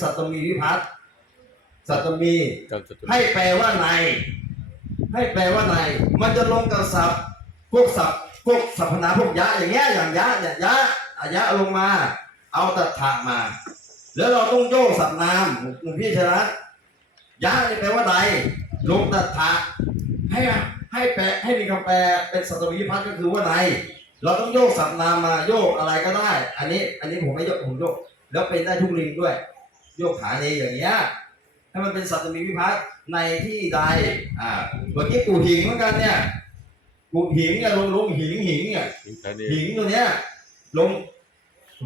สัตตมีวิพัฒน์สัตตมีกับจตุให้แปลว่าใน ให้แปลว่าใน มันจะลงกับศัพท์พวกศัพท์พวกสรรพนามพวกยะอย่างเงี้ยอย่างยะเนี่ยยะอายะลงมา เอาตถะมา แล้วเราต้องโยกศัพท์นามหลวงพี่ชนะยะนี่แปลว่าใดลงตถะให้ให้แปลให้มีคำแปลเป็นสัตวิพัฒน์ก็คือว่าในเราต้องโยกศัพท์นามมาโยกอะไรก็ได้ อันนี้อันนี้ผมไม่โยกผมโยก แล้วเป็นได้ทุกลิงด้วย โยกขาเนอย่างเงี้ยให้มันเป็นสัตว์มีวิพัฒน์ในที่ใดอ่าเมื่อกี้กูหิงเหมือนกันเนี่ยกูหิงเนี่ยลงลงหิงหิงเนี่ยหิงคานีหิงตัวเนี้ยลง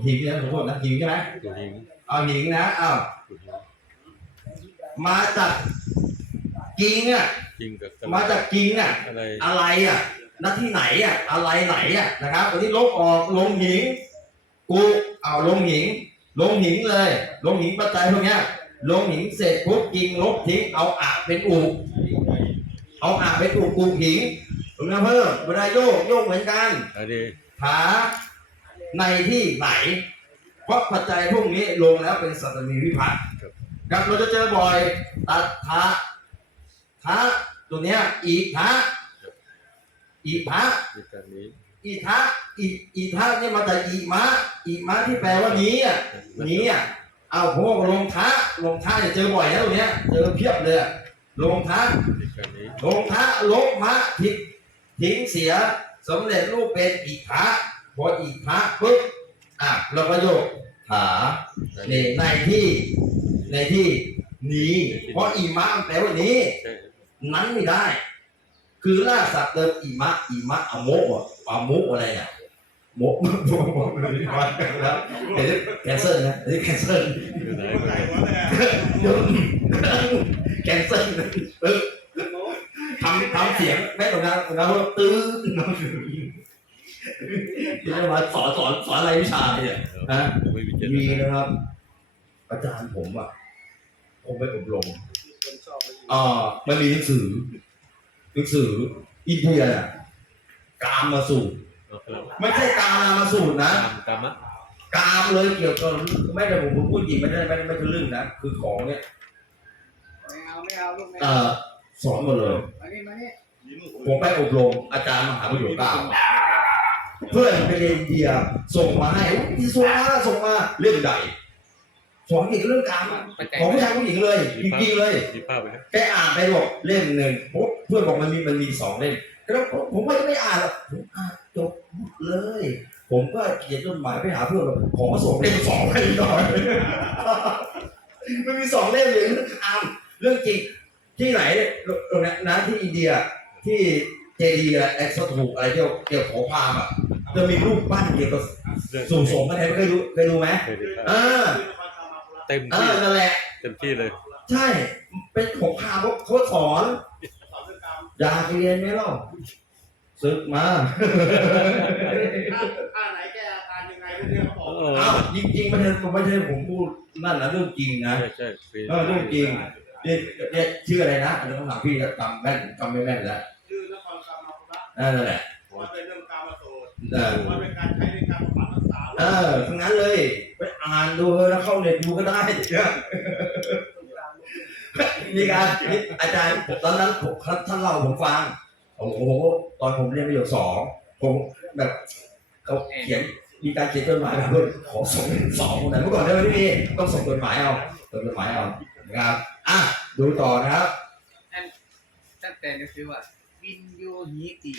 หิงเนี่ยขอโทษนะหิงใช่ไหมตัวหิงเอาหิงนะอ้าวตัวหิงมาจากกิงอะจริงกับมาจากกิงอะอะไรอะไรอะหน้าที่ไหนอะอะไรไหนอะนะครับวันนี้ลบออกลงหิงกูเอาลงหิง ลงหิงเลย ลงหิงปัจจัยพวกเนี้ย ลงหิงเสร็จปุ๊บกิงลบทิ้งเอาอะเป็นอูเอาอะเป็นอูกูหิงตรงนั้นเพิ่มเวลาโยกโยกเหมือนกันอันนี้หาในที่ไหนเพราะปัจจัยพวกนี้ลงแล้วเป็นสัตตมีวิพัฒน์ครับเราจะเจอบ่อยตัดทะทะตัวเนี้ยอีทะอีทะมีการนี้ อีทะอีอีทะเนี่ยมาจากอีมะอีมะที่แปลว่านี้อะนี้อะเอาพวกลงทะลงทะเนี่ยเจอบ่อยนะตรงเนี้ยเจอเพียบเลยลงทะมีกาลงทะลบมะทิ้งทิ้งเสียสำเร็จรูปเป็นอีทะพออีทะปุ๊บอะเราก็โยกขาในในที่ในที่นี้เพราะอีมะมันแปลว่านี้นั้นไม่ได้ คือล่าสัตว์เดิมอีมะอีมะอโมะอะอะโมะอะไรเนี่ยโมะโมะโมะโมะเลยวันแล้วเดี๋ยวแคนเซิลนะเดี๋ยวแคนเซิลอยู่ไหนไปเดี๋ยวแคนเซิลเออทำทำเสียงแม่ตรงนั้นตรงนั้นตื้อที่จะมาสอนสอนสอนอะไรวิชาเนี่ยนะมีนะครับ อาจารย์ผมอะผมไปอบรมอ่ามันมีหนังสือ หนังสืออินเดียน่ะกามมาสูตรเอาครับไม่ใช่กามมาสูตรนะตามตามะกามเลยเกี่ยวกับไม่ได้ผมพูดจริงไม่ได้ไม่ได้ไม่ทะลึ่งนะคือของเนี่ยไม่เอาไม่เอาลูกไม่เอ่เอาอสอนหมดเลย มานี่มานี่ผมไปอบรมอาจารย์มหาประโยชน์เก้าเพื่อนไปเรียนอินเดียส่งมาให้อุ๊ยส่งมาส่งมาเรื่องให ญ่สอนเกี่ยวกับเรื่องกามอะของผู้ชายผู้หญิงเลยจริงๆเลยมีภาพไหมครับแกอ่านไปบอกเล่มหนึ่งปุ๊บเพื่อนบอกมันมีมันมีสองเล่มแล้วผมผมก็ไม่อ่านหรอกผมอ่านจบเลย ผมก็เขียนจดหมายไปหาเพื่อนบอกขอส่งเล่มสองให้หน่อยมันมีสองเล่มเลยอ่านเรื่องจริง ที่ไหนเนี่ยตรงนั้นนะที่อินเดียที่เจดีย์อะไรแอคซถูกอะไรเกี่ยวเกี่ยวกับของพราหมณ์อะจะมีรูปปั้นเกี่ยวกับเรื่องสูงสงกันไหนเคยดูเคยดูไหมเคยดูภาพอ่า เต็มอ่าที่นั่นแหละ เต็มที่เลยใช่ เป็นของพราหมณ์เขาสอน อยากเรียนไหมเล่าศึกมา ท่าไหนแก้อาการยังไงพวกเนี้ยเขาบอกเอออ้าวจริงๆไม่ใช่ไม่ใช่ผมพูดนั่นนะเรื่องจริงนะ ใช่ใช่เป็นเออเรื่องจริงเนี่ยเนี่ยชื่ออะไรนะอันนี้ต้องถามพี่นะจำแม่นจำไม่แม่นแล้วชื่อนครกรรมพุระนั่นแหละมันเป็นเรื่องการมาโสดเออมันเป็นการใช้ในการบำบัดรักษาเออทั้งนั้นเลยไป อ่านดูแล้วเข้าเน็ตดูก็ได้เนี่ยมีการนี่อาจารย์ตอนนั้นผมท่านเล่าผมฟังผมผมผมตอนผมเรียนประโยคสองผมแบบเขาเขียนมีการเขียนจดหมายมาด้วยขอส่งสองคนนั้นเมื่อก่อนได้ไหมพี่ต้องส่งจดหมายเอาส่งจดหมายเอานะครับอะดูต่อนะครับตั้งแต่นี่คือว่าวินโยหีติ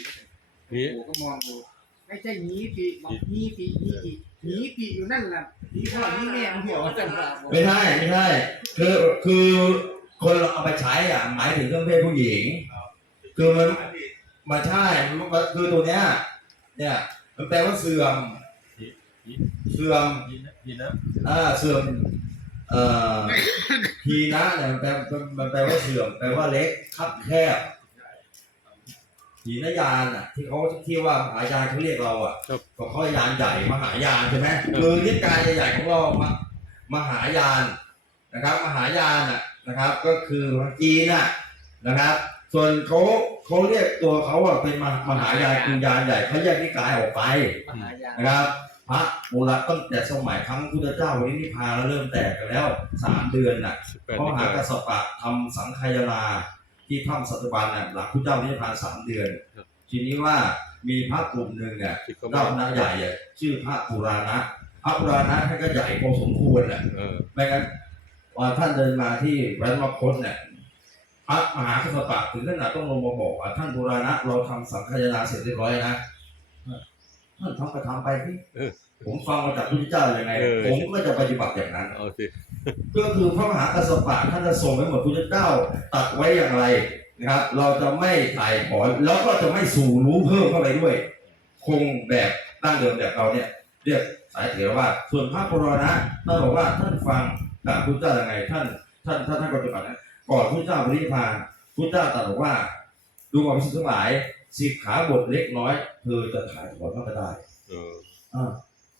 นี่โอ้ก็มองดูไม่ใช่หีติบอกหีติหีติ หีติอยู่นั่นแหละหีพ่อหีแม่มันหัวจังหวะไม่ใช่ไม่ใช่คือคือคนเราเอาไปใช้อะหมายถึงเครื่องเพศผู้หญิง คือมันมาใช่มันมันคือตัวเนี้ยเนี่ยมันแปลว่าเสื่อม เสื่อมนี่นะนี่นะอ่าเสื่อมเอ่อทีนะเนี่ยมันแปลมันแปลว่าเสื่อมแปลว่าเล็กคับแคบ ทีนยานอะ ที่เขาที่ว่ามหายานเขาเรียกเราอะก็เขายานใหญ่มหายานใช่ไหมคือนิกายใหญ่ๆของเรามามหายานนะครับ มหายานอะนะครับ ก็คือจีนอะนะครับ ส่วนเขาเขาเรียกตัวเขาอะเป็นมหามหายานคือยานใหญ่เขาแยกนิกายออกไปมหายานนะครับพระโบราณตั้งแต่สมัยครั้งพุทธเจ้าวันนี้นิพพานแล้วเริ่มแตกกันแล้วสามเดือนน่ะสิบแปดเพราะนี่หาก็กษัตริย์ทำสังขยานา ที่ถ้ำสัตบันน่ะหลังพุทธเจ้านิพพานสามเดือน ทีนี้ว่ามีพระกลุ่มหนึ่งเนี่ยสิบก็เจ้าคณะใหญ่อะชื่อพระปุราณะพระปุราณะท่านก็ใหญ่พอสมควรแหละเออไม่งั้นว่าท่านเดินมาที่แวนมาคตเนี่ยพระมหากษัตริย์ถึงขนาดต้องลงมาบอกว่าท่านปุราณะเราทำสังฆยนาเสร็จเรียบร้อยนะ ท่านทำไปทำไปที่ผมฟังมาจากพระพุทธเจ้ายังไงผมก็จะปฏิบัติอย่างนั้นเอาสิก็คือพระมหากษัตริย์ท่านจะส่งไว้หมดพุทธเจ้าตัดไว้อย่างไรนะครับ เราจะไม่ถ่ายถอนแล้วก็จะไม่สู่รู้เพิ่มเข้าไปด้วย คงแบบดั้งเดิมแบบเราเนี่ย เรียกสายเถรวาทส่วนพระโบราณะท่านบอกว่าท่านฟังจากพุทธเจ้ายังไงท่าน ท่านท่านท่านปฏิบัตินะก่อนพุทธเจ้าปรินิพพานพุทธเจ้าตรัสบอกว่าดูความพิสุทธิ์ทั้งหลาย สิบขาบทเล็กน้อยเธอจะถ่ายถอนเข้าไปได้เอออ่า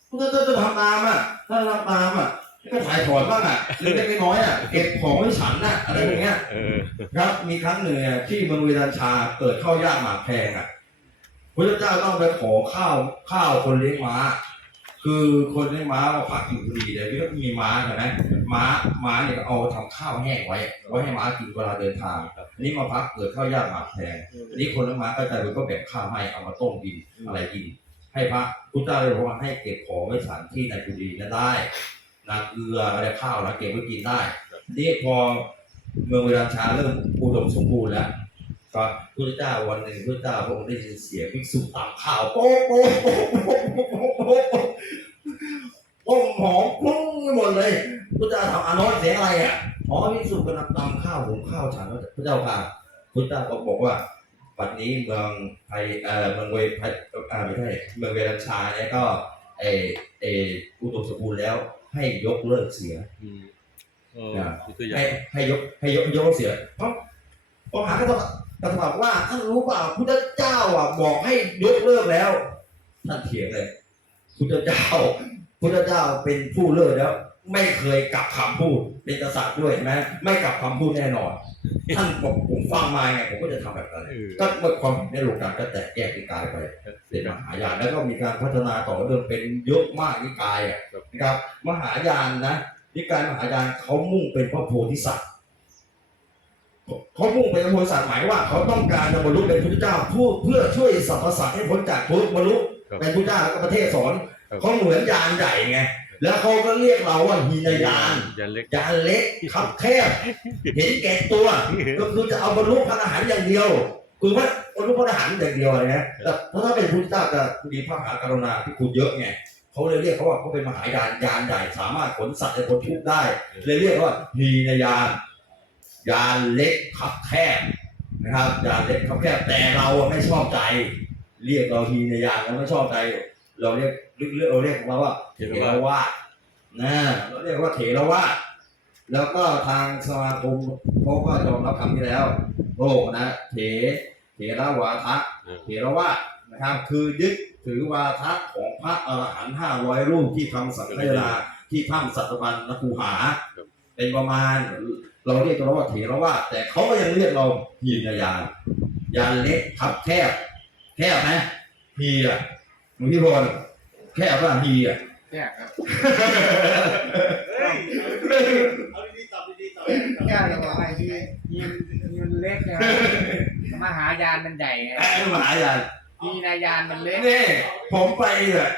ถ้าถ้าจะทำตามอะถ้าทำตามอะก็ถ่ายถอนบ้างอะเล็กๆน้อยๆอะเก็บของไว้ฉันน่ะอะไรอย่างเงี้ยเออครับมีครั้งหนึ่งอะที่เมืองเวรัญชาเกิดข้าวยากหมากแพงอะพระเจ้าต้องไปขอข้าวข้าวคนเลี้ยงม้า คือคนเลี้ยงม้ามาพักอยู่พอดีเลยที่ก็มีม้าใช่ไหมม้าม้าเนี่ยเอาทำข้าวแห้งไว้ไว้ให้ม้ากินเวลาเดินทางอันนี้มาพักเกิดข้าวยากหมากแพงอันนี้คนเลี้ยงม้าก็ใจมันก็แบ่งข้าวให้เอามาต้มกินอะไรกิน ให้พระพุทธเจ้าเลยบอกว่าให้เก็บของไว้ฉันที่ในกุฏินั้นได้นาเกลืออะไรข้าวนะเก็บไว้กินได้นี่พอเมืองเวลาชาเริ่มอุดมสมบูรณ์แล้วก็พุทธเจ้าวันหนึ่งพุทธเจ้าพระองค์ได้ยินเสียงภิกษุตำข้าวโป๊ะโป๊ะโป๊ะโป๊ะโป๊ะโป๊ะโป๊ะโป๊ะโป๊ะหอมพุ่งไปหมดเลยพุทธเจ้าถามอานนท์เสียงอะไรอะอ๋อภิกษุกำลังตำข้าวหุงข้าวฉันพระเจ้าค่ะพุทธเจ้าก็บอกว่าปัจจุบันนี้เมืองไทยเอ่อเมืองเวไทยอ่าไม่ใช่เมืองเวรัญชาเนี่ยก็เออเอออุดมสมบูรณ์แล้ว ให้ยกเลิกเสียอืมเออคือตัวอย่าให้งให้ยกให้ยกให้ยกเลิกเสียเพราะเพราะหากระตกระตอบว่าท่านรู้เปล่าพุทธเจ้าอะบอกให้ยกเลิกแล้วท่านเถียงเลย พุทธเจ้า พุทธเจ้าเป็นผู้เลิกแล้ว ไม่เคยกลับคำพูด เป็นกษัตริย์ด้วยเห็นไหมไม่กลับคำพูดแน่นอน ท่านบอกผมฟังมาไงผมก็จะทำแบบนั้นเออก็เมื่อความในโลกการก็แตกแยกนิกายไปเป็นมหายานแล้วก็มีการพัฒนาต่อเนื่องเป็นเยอะมากนิกายอะนะครับ มหายานนะนิกายมหายานเขามุ่งเป็นพระโพธิสัตว์เขามุ่งเป็นพระโพธิสัตว์หมายว่า เขาต้องการจะบรรลุเป็นพระพุทธเจ้าผู้เพื่อช่วยสรรพสัตว์ให้พ้นจากทุกข์บรรลุ เป็นพระพุทธเจ้าแล้วก็ประเทศสอนเขาเหมือนยานใหญ่ไงแล้วเขาก็เรียกเราว่าฮีนายานยันเล็กยานเล็กขับแคบเห็นแก่ตัวก็คือจะเอาบรรลุพระอรหันต์อย่างเดียวคือว่าบรรลุพระอรหันต์อย่างเดียวอะไรนะแต่ถ้าเป็นพุทธเจ้าจะมีพระมหากรุณาที่คุณเยอะไงเขาเลยเรียกเขาว่าเขาเป็นมหายานยานใหญ่สามารถขนสัตว์ให้พ้นทุกข์ได้ เลยเรียกว่าฮีนายานยานเล็กขับแคบนะครับยานเล็กขับแคบแต่เราอะไม่ชอบใจ เรียกเราฮีนายานเราไม่ชอบใจ เราเรียกเรียกเราเรียกของเราว่าเห็นเถว่ารวาทนะเราเรียกว่าเถรวาทแล้วก็ทางสมาคมเขาก็ยอมรับคำที่แล้วโลกนะเถเถรวาทะเออเถรวาทนะครับคือยึดถือวาทะของพระอรหันต์ห้าร้อยรูปที่ทำสังฆนาที่ถ้ำสัตบันนคูหา เป็นประมาณ เราเรียกกันว่าเถรวาทแต่เขาก็ยังเรียกเราพีนยานยานเล็กทับแคบ แคบไหมพีอะหลวงพี่พลแคบป่ะพีอะแค่ครับเฮ้ยเอาดีๆตอบดีๆตอบแค่เราบอกไอ้ที่ยินยินเล็กไงมหายานมันใหญ่ไงไอ้มหายานมีนายานมันเล็กนี่ผมไปเนี่ย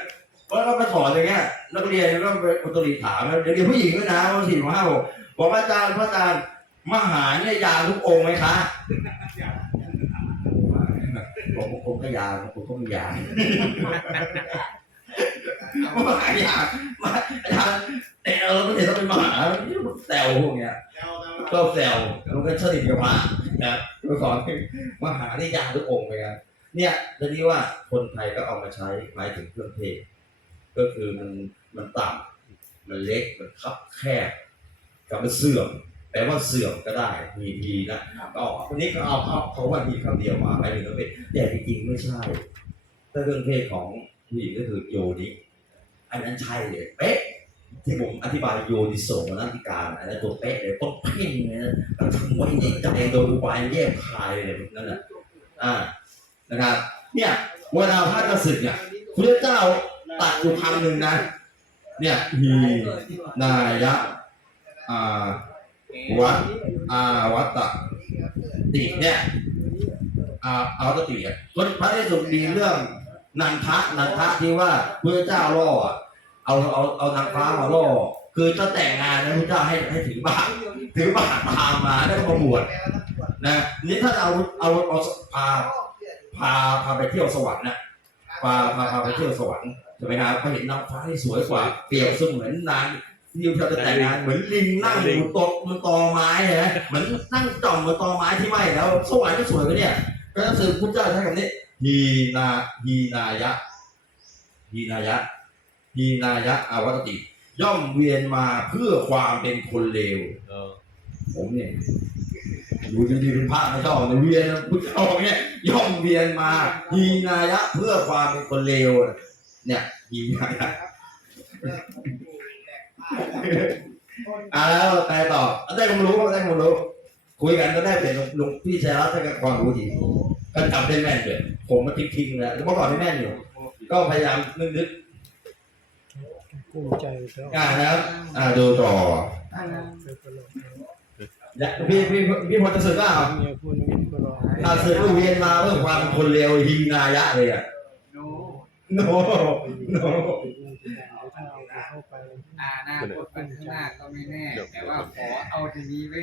ก็ก็ไปสอนอย่างเงี้ยนักเรียนก็ไปอุตริถามแล้วเดี๋ยวเดี๋ยวผู้หญิงด้วยนะวันสี่ห้าหกบอกอาจารย์พระอาจารย์มหาเนี่ยยาทุกองค์ไหมคะ ผมผมก็ยาผมก็มียามหายามาอาจารย์แต่เออไม่เห็นต้องเป็นมหาแซวพวกเนี้ยก็แซวมันก็สนิทกับพระนะก็สอนมหานิยาทุกองค์ไปกันเนี่ยทีนี้ว่าคนไทยก็เอามาใช้หมายถึงเครื่องเทศก็คือมันมันต่ำมันเล็กมันคับแคบกับมันเสื่อม แปลว่าเสื่อมก็ได้มีทีนะก็คนนี้ก็เอาเขาเขาว่าทีคำเดียวมาหมายถึงเครื่องเทศแต่จริงๆไม่ใช่ถ้าเครื่องเทศของผู้หญิงก็คือโยนิอันนั้นใช่เลยเป๊ะที่ผมอธิบายโยนิโสมนัติการอันนั้นตัวเป๊ะเลยต้องเพ่งเลยนะก็ทำไว้ในใจโดยอุบายแยบคายเลยแบบนั่นน่ะอ่านะครับเนี่ยเวลาพระกษัตริย์เนี่ยพระเจ้าตัดอยู่คำหนึ่งนะ เนี่ยฮีนายะอ่า วัดอาวัตตติเนี่ยอาอาวัตติอะส่วนพระที่สุดมีเรื่องนันทะนันทะที่ว่าพระเจ้าล่ออะเอาเอาเอานางฟ้ามาล่อคือจะแต่งงานนะพระเจ้าให้ให้ถือบาตรถือบาตรตามมาแล้วก็มาบวชนะนี่ถ้าเอาเอาเอาพาพาพาไปเที่ยวสวรรค์นะพาพาพาไปเที่ยวสวรรค์ใช่ไหมครับพอเห็นนางฟ้าที่สวยกว่าเปรียบเสมือนนาง ที่เขาจะแต่งงานเหมือนลิงนั่งอยู่ตกบนตอไม้นะเหมือนนั่งจ่อมบนตอไม้ที่ไหม้แล้วสวรรค์ก็สวยกว่าเนี่ยก็ต้องสื่อพุทธเจ้าใช้คำนี้ฮีนาฮีนายะฮีนายะฮีนายะอาวัตติ ย่อมเวียนมาเพื่อความเป็นคนเลวเออผมเนี่ยดูดีๆเป็นพระไม่ชอบเนี่ยเวียนพุทธเจ้าเนี่ยย่อมเวียนมาฮีนายะเพื่อความเป็นคนเลวเนี่ยฮีนายะ อ่าแล้วแต่ต่อได้ความรู้ได้ความรู้ คุยกันก็ได้เป็นลุงพี่ชายรัตน์ได้ความรู้ดีก็จำได้แม่นเลยผมมาทิ้งๆแล้วเมื่อก่อนไม่แม่นอยู่ ก็พยายามนึกภูมิใจแล้วๆอ่านะครับอ่าดูต่ออ่าอย่าพี่พี่พี่พลจะสึกก็เอาเมียพูดนี้ก็รอถ้าสึกก็เวียนมาเพื่อความเป็นคนเลวฮีนายะเลยอะโนโนโนถ้าเอาเข้าไปอาหน้าคตไปข้างหน้าก็ไม่แน่ แต่ว่าขอเอาทีนี้ไว้